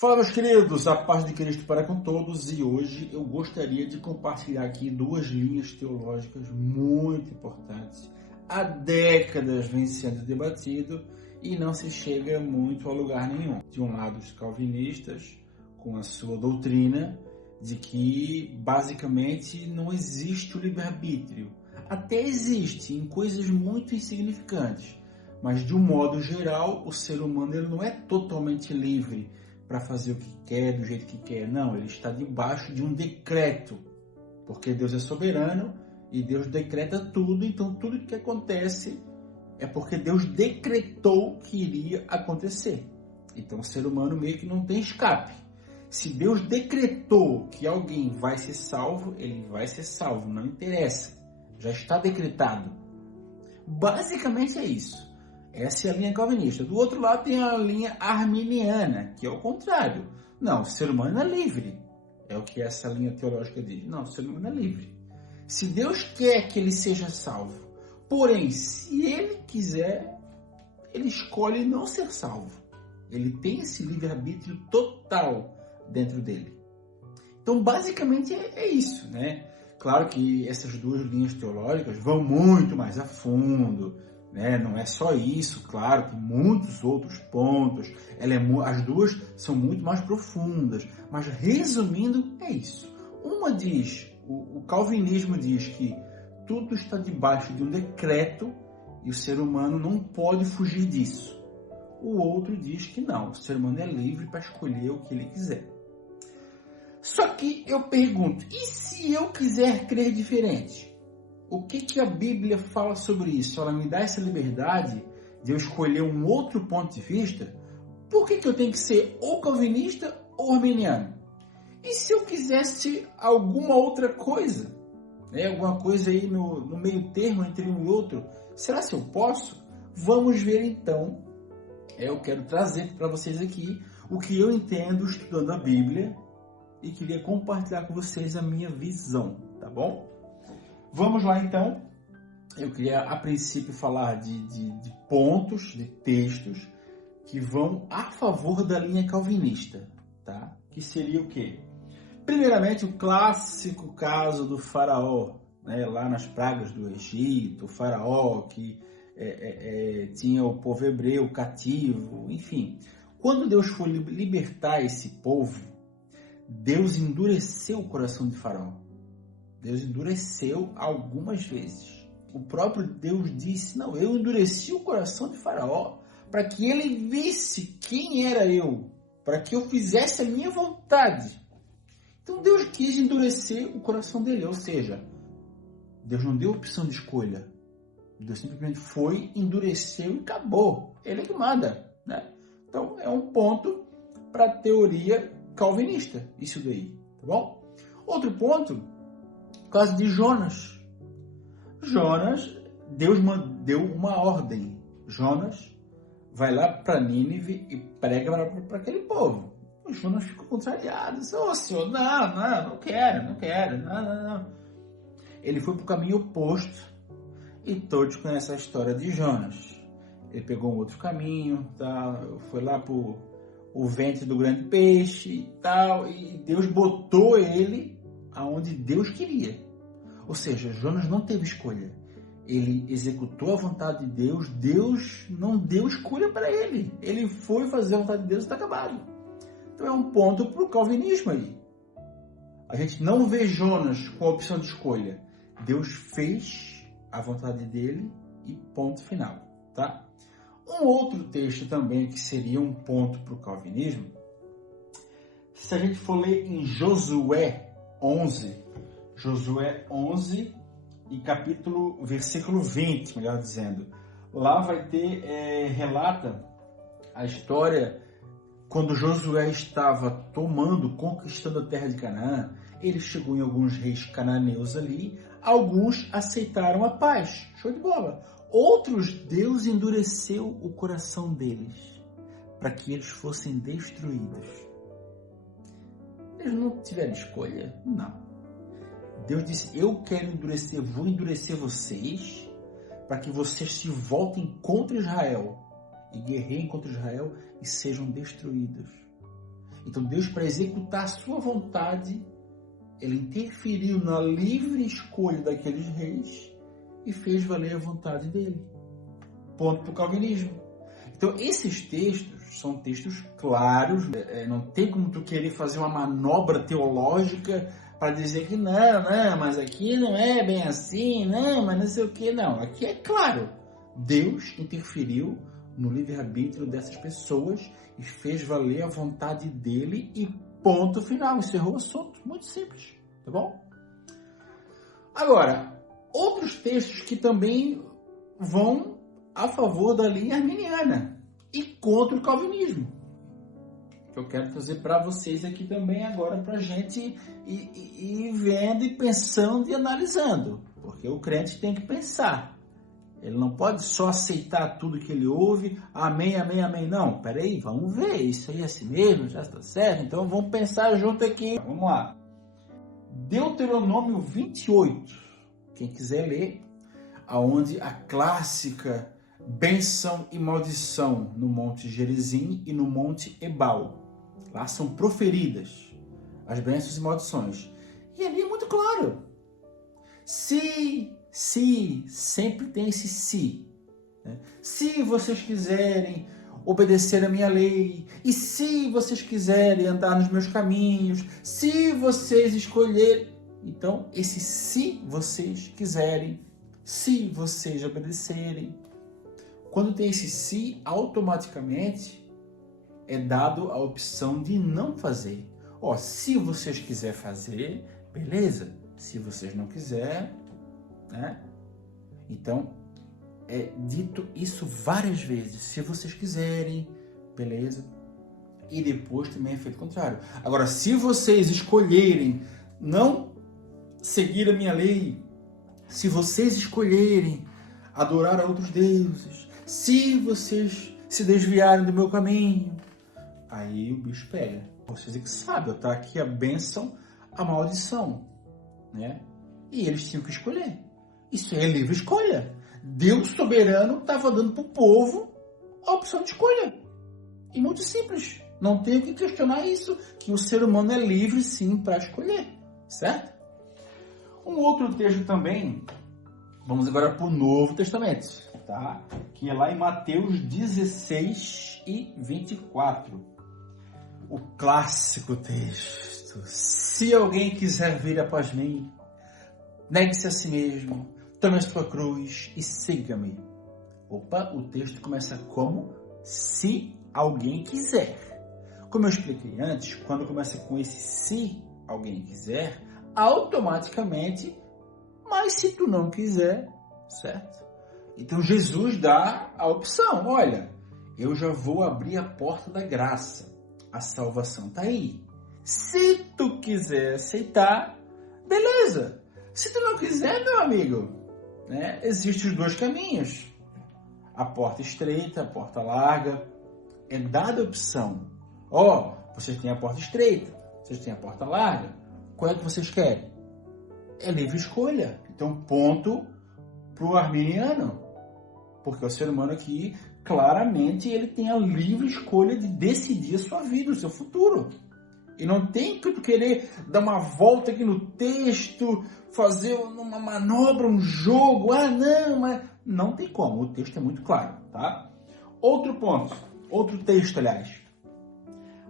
Fala, meus queridos, a paz de Cristo para com todos, e hoje eu gostaria de compartilhar aqui duas linhas teológicas muito importantes. Há décadas vem sendo debatido e não se chega muito a lugar nenhum. De um lado, os calvinistas, com a sua doutrina de que basicamente não existe o livre-arbítrio. Até existe em coisas muito insignificantes, mas de um modo geral, o ser humano ele não é totalmente livre para fazer o que quer, do jeito que quer. Não, ele está debaixo de um decreto, porque Deus é soberano e Deus decreta tudo, então tudo que acontece é porque Deus decretou que iria acontecer. Então o ser humano meio que não tem escape. Se Deus decretou que alguém vai ser salvo, ele vai ser salvo, não interessa. Já está decretado. Basicamente é isso. Essa é a linha calvinista. Do outro lado tem a linha arminiana, que é o contrário. Não, o ser humano é livre. É o que essa linha teológica diz. Não, o ser humano é livre. Se Deus quer que ele seja salvo, porém, se ele quiser, ele escolhe não ser salvo. Ele tem esse livre-arbítrio total dentro dele. Então, basicamente, é isso, né? Claro que essas duas linhas teológicas vão muito mais a fundo, né? Não é só isso, claro, tem muitos outros pontos. As duas são muito mais profundas, mas resumindo, é isso. Uma diz, o calvinismo diz que tudo está debaixo de um decreto e o ser humano não pode fugir disso. O outro diz que não, o ser humano é livre para escolher o que ele quiser. Só que eu pergunto, e se eu quiser crer diferente? O que a Bíblia fala sobre isso? Ela me dá essa liberdade de eu escolher um outro ponto de vista? Por que eu tenho que ser ou calvinista ou arminiano? E se eu quisesse alguma outra coisa? Né? Alguma coisa aí no meio termo entre um e outro? Será que eu posso? Vamos ver então. Eu quero trazer para vocês aqui o que eu entendo estudando a Bíblia e queria compartilhar com vocês a minha visão, tá bom? Vamos lá então. Eu queria a princípio falar de pontos, de textos que vão a favor da linha calvinista, tá? Que seria o quê? Primeiramente, o clássico caso do faraó, né? Lá nas pragas do Egito, o faraó que tinha o povo hebreu cativo, enfim. Quando Deus foi libertar esse povo, Deus endureceu o coração de faraó. Deus endureceu algumas vezes. O próprio Deus disse, não, eu endureci o coração de faraó para que ele visse quem era eu, para que eu fizesse a minha vontade. Então Deus quis endurecer o coração dele, ou seja, Deus não deu opção de escolha. Deus simplesmente foi, endureceu e acabou. Ele é que manda, né? Então é um ponto para a teoria calvinista, isso daí, tá bom? Outro ponto, o caso de Jonas. Jonas, Deus deu uma ordem. Jonas vai lá para Nínive e prega para aquele povo. O Jonas ficou contrariado. Disse, Senhor, não quero, não. Ele foi para o caminho oposto e todos conhecem a história de Jonas. Ele pegou um outro caminho, tá? Foi lá para o ventre do grande peixe e tal, e Deus botou ele aonde Deus queria. Ou seja, Jonas não teve escolha. Ele executou a vontade de Deus, Deus não deu escolha para ele. Ele foi fazer a vontade de Deus e está acabado. Então é um ponto para o calvinismo aí. A gente não vê Jonas com a opção de escolha. Deus fez a vontade dele e ponto final, tá? Um outro texto também que seria um ponto para o calvinismo, se a gente for ler em Josué 11 e versículo 20, melhor dizendo, lá vai ter, relata a história quando Josué estava conquistando a terra de Canaã. Ele chegou em alguns reis cananeus ali, alguns aceitaram a paz, show de bola. Outros, Deus endureceu o coração deles para que eles fossem destruídos. Eles não tiveram escolha? Não. Deus disse, eu quero vou endurecer vocês para que vocês se voltem contra Israel e guerreiem contra Israel e sejam destruídos. Então Deus, para executar a sua vontade, ele interferiu na livre escolha daqueles reis e fez valer a vontade dele. Ponto para o calvinismo. Então esses textos são textos claros, não tem como tu querer fazer uma manobra teológica para dizer que não, mas aqui não é bem assim, não, mas não sei o que, não. Aqui é claro, Deus interferiu no livre-arbítrio dessas pessoas e fez valer a vontade dele e ponto final, encerrou o assunto. Muito simples, tá bom? Agora, outros textos que também vão a favor da linha arminiana e contra o calvinismo, que eu quero trazer para vocês aqui também agora, para a gente ir vendo e pensando e analisando, porque o crente tem que pensar. Ele não pode só aceitar tudo que ele ouve, amém, amém, amém. Não, peraí, vamos ver, isso aí é assim mesmo, já está certo, então vamos pensar junto aqui. Vamos lá. Deuteronômio 28, quem quiser ler, aonde a clássica bênção e maldição no Monte Gerizim e no Monte Ebal. Lá são proferidas as bênçãos e maldições. E ali é muito claro. Se, sempre tem esse se. Né? Se vocês quiserem obedecer a minha lei, e se vocês quiserem andar nos meus caminhos, se vocês escolherem. Então, esse se vocês quiserem, se vocês obedecerem. Quando tem esse se, automaticamente é dado a opção de não fazer. Ó, se vocês quiserem fazer, beleza. Se vocês não quiserem, né? Então, é dito isso várias vezes. Se vocês quiserem, beleza. E depois também é feito o contrário. Agora, se vocês escolherem não seguir a minha lei, se vocês escolherem adorar a outros deuses, se vocês se desviarem do meu caminho, aí o bicho pega. Vocês é que sabem, tá aqui a bênção, a maldição, né? E eles tinham que escolher. Isso é livre escolha. Deus soberano estava dando para o povo a opção de escolha. E muito simples. Não tem o que questionar isso, que o ser humano é livre sim para escolher, certo? Um outro texto também, vamos agora para o Novo Testamento, tá? Que é lá em Mateus 16 e 24. O clássico texto. Se alguém quiser vir após mim, negue-se a si mesmo, tome a sua cruz e siga-me. Opa, o texto começa como? Se alguém quiser. Como eu expliquei antes, quando começa com esse se alguém quiser, automaticamente, mas se tu não quiser, certo? Então Jesus dá a opção, olha, eu já vou abrir a porta da graça, a salvação está aí. Se tu quiser aceitar, beleza. Se tu não quiser, meu amigo, né, existem os dois caminhos. A porta estreita, a porta larga. É dada a opção. Ó, vocês têm a porta estreita, vocês têm a porta larga. Qual é que vocês querem? É livre escolha. Então, ponto para o arminiano. Porque o ser humano aqui, claramente, ele tem a livre escolha de decidir a sua vida, o seu futuro. E não tem que tu querer dar uma volta aqui no texto, fazer uma manobra, um jogo. Ah, não, mas não tem como. O texto é muito claro, tá? Outro ponto, outro texto, aliás.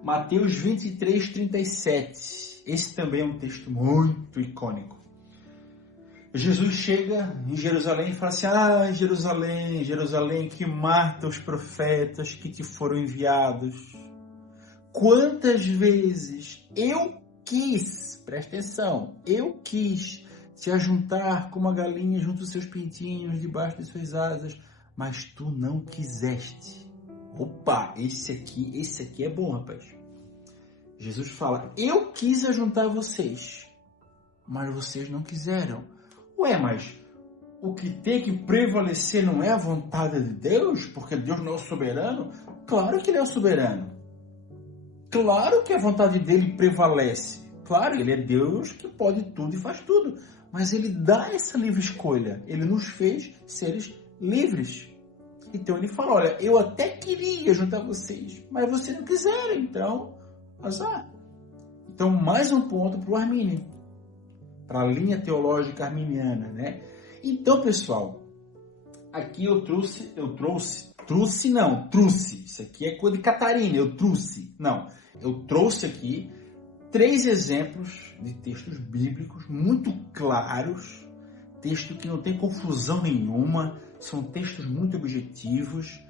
Mateus 23, 37. Esse também é um texto muito icônico. Jesus chega em Jerusalém e fala assim, ah, Jerusalém, Jerusalém, que mata os profetas que te foram enviados. Quantas vezes eu quis, presta atenção, eu quis te ajuntar como a galinha junto aos seus pintinhos, debaixo das suas asas, mas tu não quiseste. Opa, esse aqui é bom, rapaz. Jesus fala, eu quis ajuntar vocês, mas vocês não quiseram. Ué, mas o que tem que prevalecer não é a vontade de Deus? Porque Deus não é o soberano? Claro que Ele é o soberano. Claro que a vontade dele prevalece. Claro, Ele é Deus que pode tudo e faz tudo. Mas Ele dá essa livre escolha. Ele nos fez seres livres. Então Ele fala, olha, eu até queria juntar vocês, mas vocês não quiseram. Então, Azar. Então, mais um ponto para o Armínio, para a linha teológica arminiana, né? Então, pessoal, aqui eu trouxe, isso aqui é coisa de Catarina, eu trouxe aqui 3 exemplos de textos bíblicos muito claros, textos que não tem confusão nenhuma, são textos muito objetivos.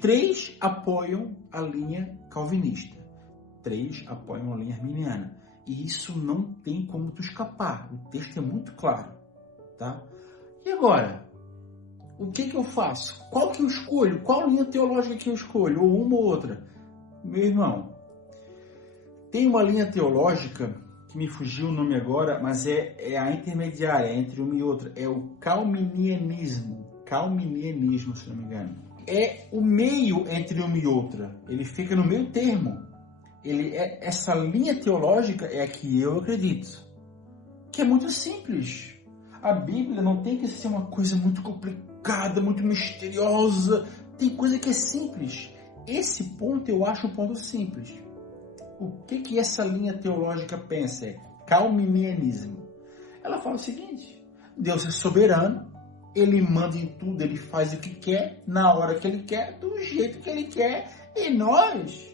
3 apoiam a linha calvinista, 3 apoiam a linha arminiana. E isso não tem como tu escapar, o texto é muito claro, tá? E agora, o que eu faço? Qual que eu escolho? Qual linha teológica que eu escolho? Ou uma ou outra? Meu irmão, tem uma linha teológica que me fugiu o nome agora, mas é a intermediária entre uma e outra. É o calminianismo, se não me engano. É o meio entre uma e outra. Ele fica no meio termo. Essa linha teológica é a que eu acredito, que é muito simples. A Bíblia não tem que ser uma coisa muito complicada, muito misteriosa. Tem coisa que é simples. Esse ponto eu acho um ponto simples. O que essa linha teológica pensa? É calminianismo. Ela fala o seguinte: Deus é soberano, Ele manda em tudo, Ele faz o que quer, na hora que Ele quer, do jeito que Ele quer, e nós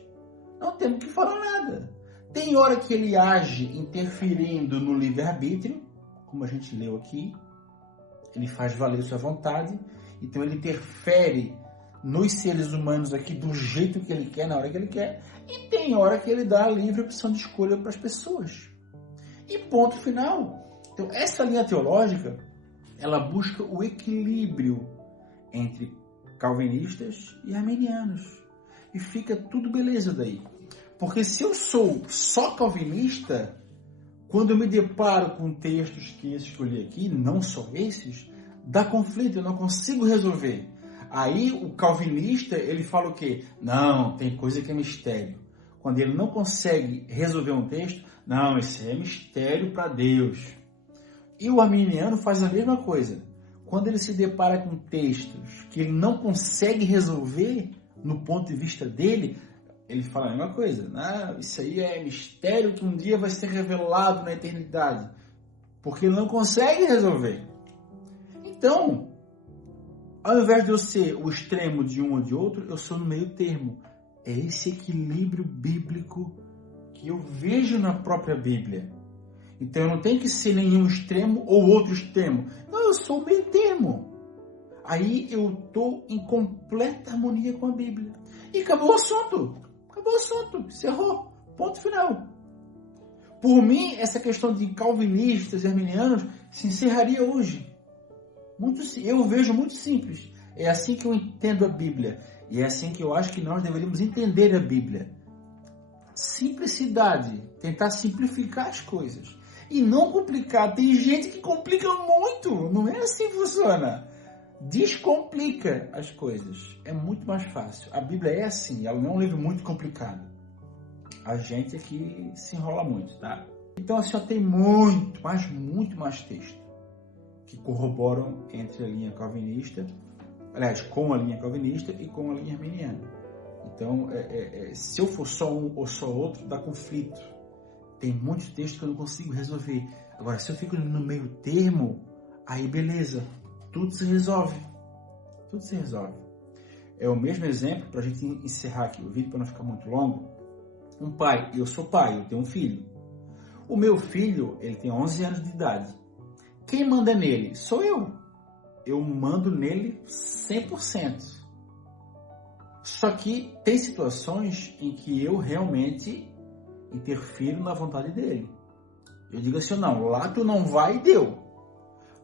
não temos que falar nada. Tem hora que Ele age interferindo no livre-arbítrio, como a gente leu aqui, Ele faz valer sua vontade, então Ele interfere nos seres humanos aqui do jeito que Ele quer, na hora que Ele quer, e tem hora que Ele dá a livre opção de escolha para as pessoas. E ponto final. Então, essa linha teológica, ela busca o equilíbrio entre calvinistas e arminianos. E fica tudo beleza daí. Porque se eu sou só calvinista, quando eu me deparo com textos que eu escolhi aqui, não só esses, dá conflito, eu não consigo resolver. Aí o calvinista, ele fala o quê? Não, tem coisa que é mistério. Quando ele não consegue resolver um texto, não, isso é mistério para Deus. E o arminiano faz a mesma coisa. Quando ele se depara com textos que ele não consegue resolver no ponto de vista dele, ele fala a mesma coisa. Não, isso aí é mistério que um dia vai ser revelado na eternidade. Porque ele não consegue resolver. Então, ao invés de eu ser o extremo de um ou de outro, eu sou no meio termo. É esse equilíbrio bíblico que eu vejo na própria Bíblia. Então eu não tenho que ser nenhum extremo ou outro extremo. Não, eu sou o meio termo. Aí eu estou em completa harmonia com a Bíblia. E acabou o assunto. Encerrou. Ponto final. Por mim, essa questão de calvinistas e arminianos se encerraria hoje. Eu vejo muito simples. É assim que eu entendo a Bíblia. E é assim que eu acho que nós deveríamos entender a Bíblia. Simplicidade. Tentar simplificar as coisas. E não complicar. Tem gente que complica muito. Não é assim que funciona. Descomplica as coisas. É muito mais fácil. A Bíblia é assim. Ela não é um livro muito complicado. A gente aqui se enrola muito, tá? Então assim, tem muito mais texto que corroboram entre a linha calvinista, aliás, com a linha calvinista e com a linha arminiana. Então, se eu for só um ou só outro, dá conflito. Tem muitos textos que eu não consigo resolver. Agora, se eu fico no meio termo, aí beleza, tudo se resolve. É o mesmo exemplo, para a gente encerrar aqui o vídeo, para não ficar muito longo. Um pai, eu sou pai, eu tenho um filho. O meu filho, ele tem 11 anos de idade. Quem manda nele? Sou eu. Eu mando nele 100%. Só que tem situações em que eu realmente interfiro na vontade dele. Eu digo assim, não, lá tu não vai e deu.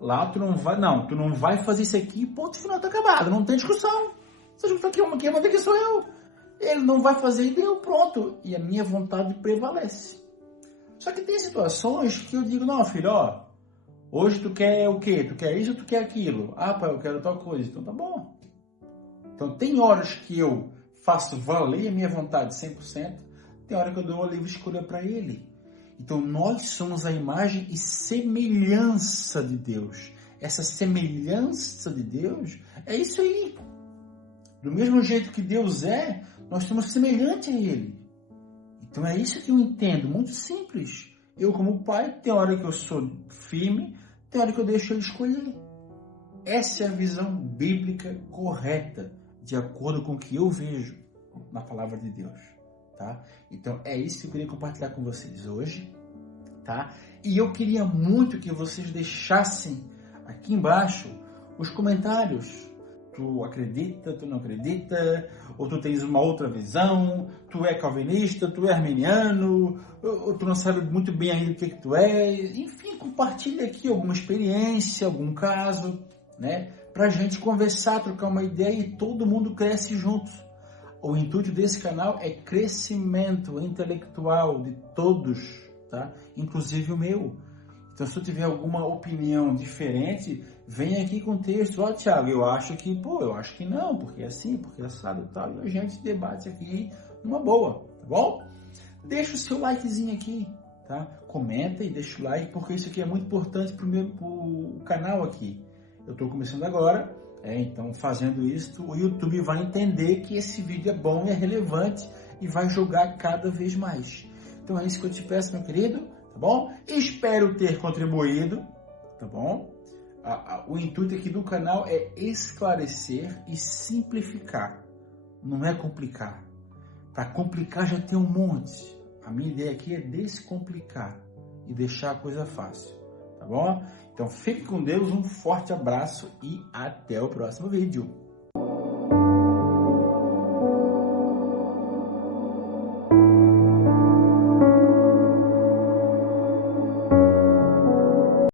Lá tu não vai fazer isso aqui, ponto final, tá acabado, não tem discussão. Você discussão quem manda aqui sou eu. Ele não vai fazer e deu, pronto. E a minha vontade prevalece. Só que tem situações que eu digo, não, filho, ó, hoje tu quer o quê? Tu quer isso ou tu quer aquilo? Ah, pai, eu quero tal coisa. Então tá bom. Então tem horas que eu faço valer a minha vontade 100%, tem hora que eu dou a livre escolha para ele. Então nós somos a imagem e semelhança de Deus. Essa semelhança de Deus é isso aí. Do mesmo jeito que Deus é, nós somos semelhantes a Ele. Então é isso que eu entendo, muito simples. Eu como pai, tem hora que eu sou firme, tem hora que eu deixo ele escolher. Essa é a visão bíblica correta, de acordo com o que eu vejo na palavra de Deus, tá? Então é isso que eu queria compartilhar com vocês hoje, tá? E eu queria muito que vocês deixassem aqui embaixo os comentários. Tu acredita, tu não acredita, ou tu tens uma outra visão, tu é calvinista, tu é arminiano, ou tu não sabe muito bem ainda o que tu é. Enfim, compartilha aqui alguma experiência, algum caso, né? Pra gente conversar, trocar uma ideia e todo mundo cresce juntos. O intuito desse canal é crescimento intelectual de todos, tá? Inclusive o meu. Então, se tu tiver alguma opinião diferente, vem aqui com texto. Ó, Thiago, eu acho que não, porque é assim, porque é assado e tal. E a gente debate aqui numa boa, tá bom? Deixa o seu likezinho aqui, tá? Comenta e deixa o like, porque isso aqui é muito importante pro canal aqui. Eu estou começando agora, então fazendo isso, o YouTube vai entender que esse vídeo é bom e é relevante e vai jogar cada vez mais. Então é isso que eu te peço, meu querido, tá bom? Espero ter contribuído, tá bom? O intuito aqui do canal é esclarecer e simplificar, não é complicar. Para complicar já tem um monte. A minha ideia aqui é descomplicar e deixar a coisa fácil, tá bom? Então fique com Deus, um forte abraço e até o próximo vídeo.